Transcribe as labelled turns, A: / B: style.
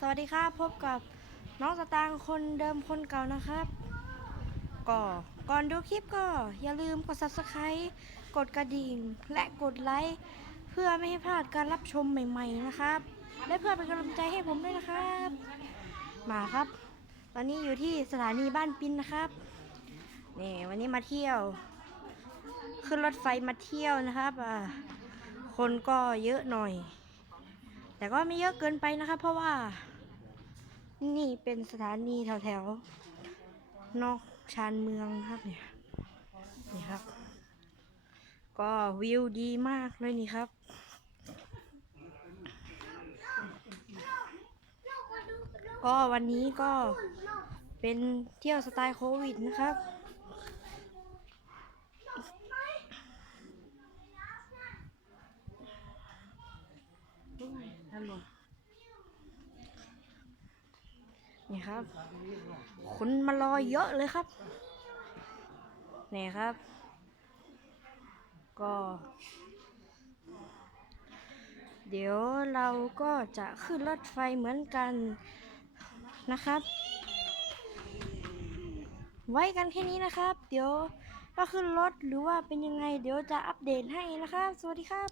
A: สวัสดีครับพบกับน้องสตางค์คนเดิมคนเก่านะครับ ก็ก่อนดูคลิปก็อย่าลืมกด subscribe กดกระดิ่ง และกดไลค์เพื่อไม่ให้พลาดการรับชมใหม่ๆนะครับ และเพื่อเป็นกำลังใจให้ผมด้วยนะครับ มาครับ ตอนนี้อยู่ที่สถานีบ้านปินนะครับนี่วันนี้มาเที่ยว ขึ้นรถไฟมาเที่ยวนะครับอ่าคนก็เยอะหน่อย แต่ก็ไม่เยอะเกินไปนะครับเพราะว่า นี่เป็นสถานีแถวแถวๆ นอกชานเมืองครับเนี่ย นี่ครับ ก็วิวดีมากเลยนี่ครับก็วันนี้ก็เป็นเที่ยวสไตล์โควิดนะครับ นี่ครับ คนมารอเยอะเลยครับนี่ครับ ก็ เดี๋ยวเราก็จะขึ้นรถไฟเหมือนกันนะครับ ไว้กันแค่นี้นะครับ เดี๋ยวก็ขึ้นรถหรือว่าเป็นยังไง เดี๋ยวจะอัปเดตให้นะครับ สวัสดีครับ